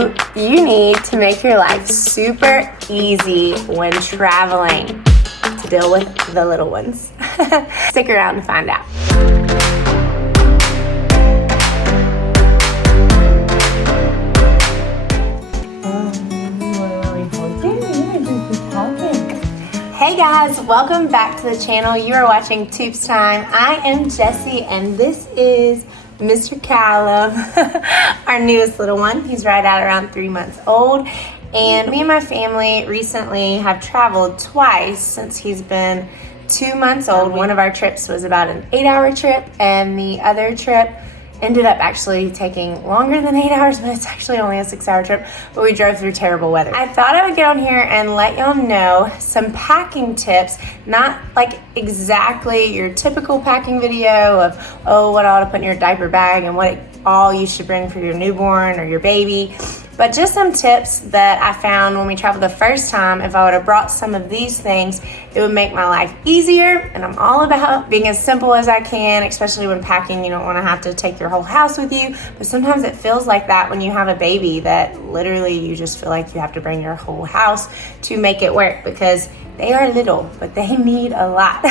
do you need to make your life super easy when traveling to deal with the little ones? Stick around to find out. Hey guys, welcome back to the channel. You are watching Tubes Time. I am Jessie and this is Mr. Callum, our newest little one. He's right at around 3 months old. And me and my family recently have traveled twice since he's been 2 months old. One of our trips was about an 8-hour trip, and the other trip ended up actually taking longer than 8 hours, but it's actually only a 6-hour trip, but we drove through terrible weather. I thought I would get on here and let y'all know some packing tips, not like exactly your typical packing video of, what all to put in your diaper bag and what all you should bring for your newborn or your baby, but just some tips that I found when we traveled the first time. If I would have brought some of these things, it would make my life easier, and I'm all about being as simple as I can, especially when packing. You don't want to have to take your whole house with you, but sometimes it feels like that when you have a baby, that literally you just feel like you have to bring your whole house to make it work, because they are little, but they need a lot.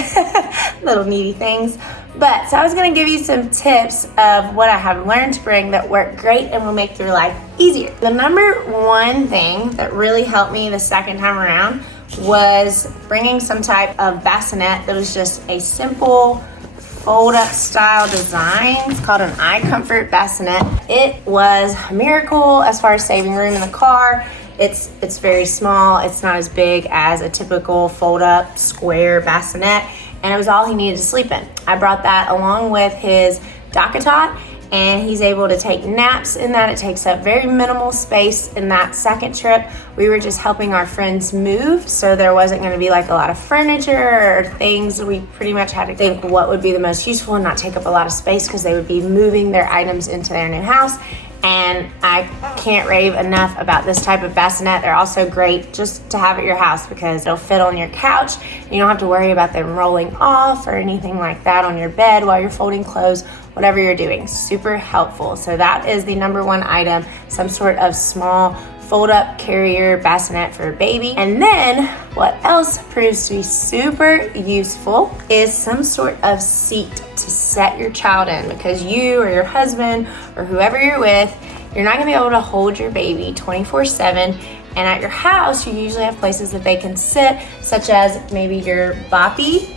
Little needy things. But so I was gonna give you some tips of what I have learned to bring that work great and will make your life easier. The number one thing that really helped me the second time around was bringing some type of bassinet that was just a simple fold-up style design. It's called an eye comfort bassinet. It was a miracle as far as saving room in the car. It's very small. It's not as big as a typical fold-up square bassinet, and it was all he needed to sleep in. I brought that along with his DockATot, and he's able to take naps in that. It takes up very minimal space in that second trip. We were just helping our friends move, so there wasn't going to be like a lot of furniture or things. We pretty much had to think what would be the most useful and not take up a lot of space, because they would be moving their items into their new house. And I can't rave enough about this type of bassinet. They're also great just to have at your house because it'll fit on your couch. You don't have to worry about them rolling off or anything like that on your bed while you're folding clothes, whatever you're doing. Super helpful. So that is the number one item, some sort of small fold-up carrier bassinet for a baby. And then what else proves to be super useful is some sort of seat to set your child in, because you or your husband or whoever you're with, you're not gonna be able to hold your baby 24/7. And at your house, you usually have places that they can sit, such as maybe your boppy.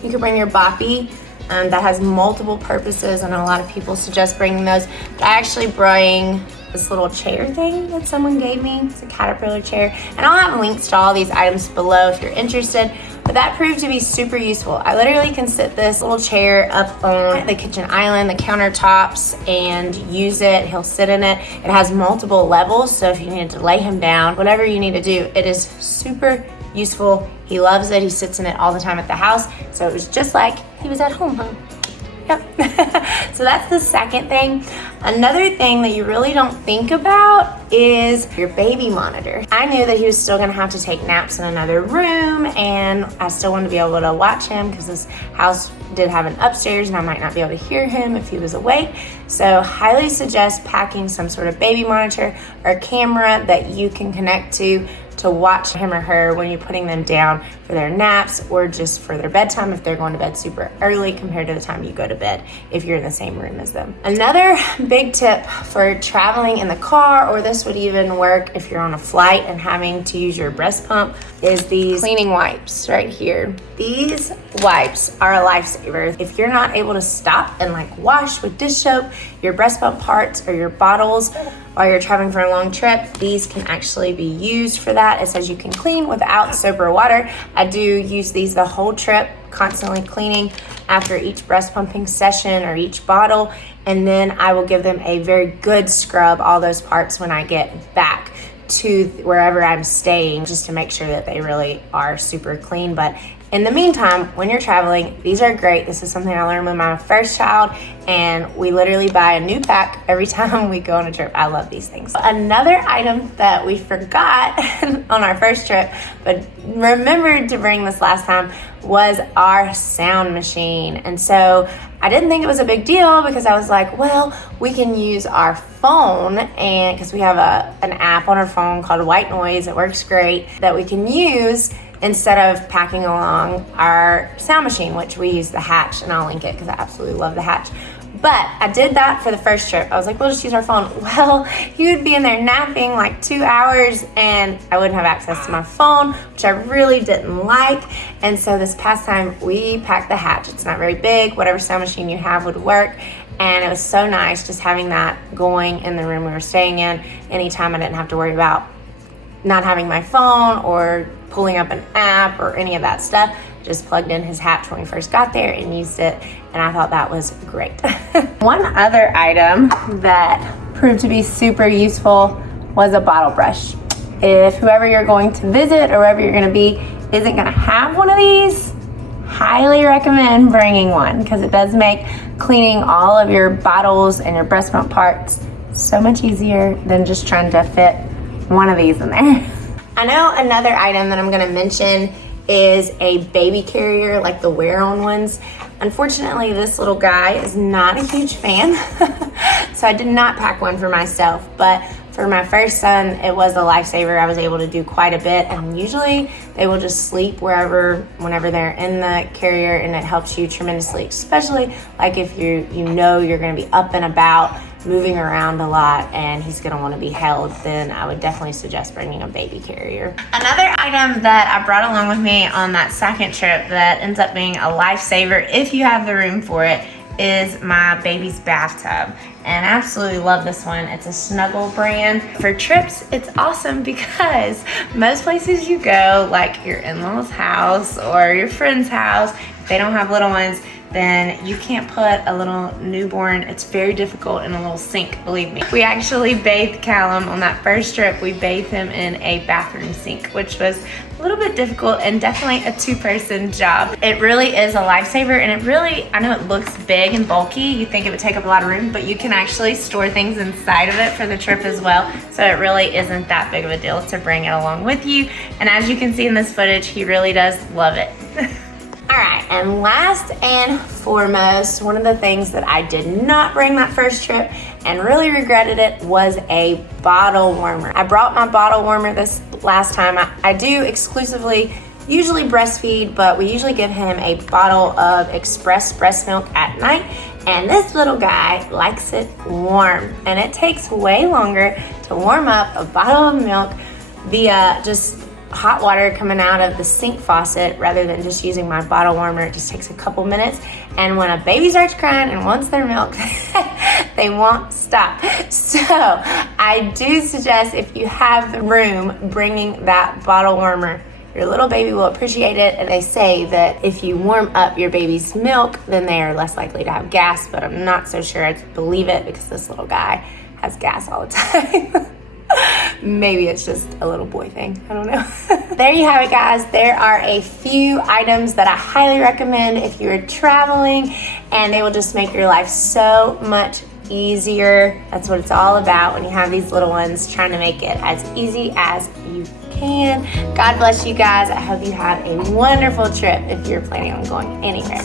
You could bring your boppy. That has multiple purposes, and a lot of people suggest bringing those. But I actually bring this little chair thing that someone gave me. It's a Caterpillar chair, and I'll have links to all these items below if you're interested. But that proved to be super useful. I literally can sit this little chair up on the kitchen island, the countertops, and use it. He'll sit in it. It has multiple levels, so if you need to lay him down, whatever you need to do, it is super useful. He loves it. He sits in it all the time at the house, so it was just like he was at home, huh? Yep. So that's the second thing. Another thing that you really don't think about is your baby monitor. I knew that he was still gonna have to take naps in another room, and I still wanted to be able to watch him because this house did have an upstairs and I might not be able to hear him if he was awake. So highly suggest packing some sort of baby monitor or camera that you can connect to watch him or her when you're putting them down for their naps or just for their bedtime if they're going to bed super early compared to the time you go to bed if you're in the same room as them. Another big tip for traveling in the car, or this would even work if you're on a flight and having to use your breast pump, is these cleaning wipes right here. These wipes are a lifesaver. If you're not able to stop and like wash with dish soap your breast pump parts or your bottles while you're traveling for a long trip, these can actually be used for that. It says you can clean without soap or water. I do use these the whole trip, constantly cleaning after each breast pumping session or each bottle, and then I will give them a very good scrub, all those parts, when I get back to wherever I'm staying, just to make sure that they really are super clean. But in the meantime, when you're traveling, these are great. This is something I learned with my first child, and we literally buy a new pack every time we go on a trip. I love these things. Another item that we forgot on our first trip, but remembered to bring this last time, was our sound machine. And so I didn't think it was a big deal because I was like, well, we can use our phone, and because we have an app on our phone called White Noise, it works great, that we can use instead of packing along our sound machine, which we use the Hatch, and I'll link it because I absolutely love the Hatch. But I did that for the first trip. I was like, we'll just use our phone. Well, he would be in there napping like 2 hours and I wouldn't have access to my phone, which I really didn't like. And so this past time we packed the Hatch. It's not very big. Whatever sound machine you have would work. And it was so nice just having that going in the room we were staying in. Anytime I didn't have to worry about not having my phone or pulling up an app or any of that stuff. Just plugged in his Hatch when we first got there and used it, and I thought that was great. One other item that proved to be super useful was a bottle brush. If whoever you're going to visit or wherever you're going to be isn't going to have one of these, highly recommend bringing one because it does make cleaning all of your bottles and your breast milk parts so much easier than just trying to fit one of these in there. I know another item that I'm going to mention is a baby carrier, like the wear-on ones. Unfortunately, this little guy is not a huge fan, so I did not pack one for myself, but for my first son, it was a lifesaver. I was able to do quite a bit, and usually they will just sleep whenever they're in the carrier, and it helps you tremendously, especially like if you know you're gonna be up and about, moving around a lot, and he's gonna wanna be held, then I would definitely suggest bringing a baby carrier. Another item that I brought along with me on that second trip that ends up being a lifesaver if you have the room for it is my baby's bathtub. And I absolutely love this one. It's a Snuggle brand. For trips, it's awesome because most places you go, like your in-laws' house or your friend's house, if they don't have little ones, then you can't put a little newborn. It's very difficult in a little sink, believe me. We actually bathed Callum on that first trip. We bathed him in a bathroom sink, which was a little bit difficult and definitely a two-person job. It really is a lifesaver, and it really, I know it looks big and bulky. You think it would take up a lot of room, but you can actually store things inside of it for the trip as well. So it really isn't that big of a deal to bring it along with you. And as you can see in this footage, he really does love it. All right, and last and foremost, one of the things that I did not bring that first trip and really regretted it was a bottle warmer. I brought my bottle warmer this last time. I do exclusively usually breastfeed, but we usually give him a bottle of express breast milk at night, and this little guy likes it warm, and it takes way longer to warm up a bottle of milk via just hot water coming out of the sink faucet rather than just using my bottle warmer. It just takes a couple minutes, and when a baby starts crying and wants their milk, they won't stop. So I do suggest, if you have the room, bringing that bottle warmer. Your little baby will appreciate it, and they say that if you warm up your baby's milk, then they are less likely to have gas, but I'm not so sure I believe it because this little guy has gas all the time. Maybe it's just a little boy thing. I don't know. There you have it, guys. There are a few items that I highly recommend if you're traveling, and they will just make your life so much easier. That's what it's all about when you have these little ones, trying to make it as easy as you can. God bless you guys. I hope you have a wonderful trip if you're planning on going anywhere.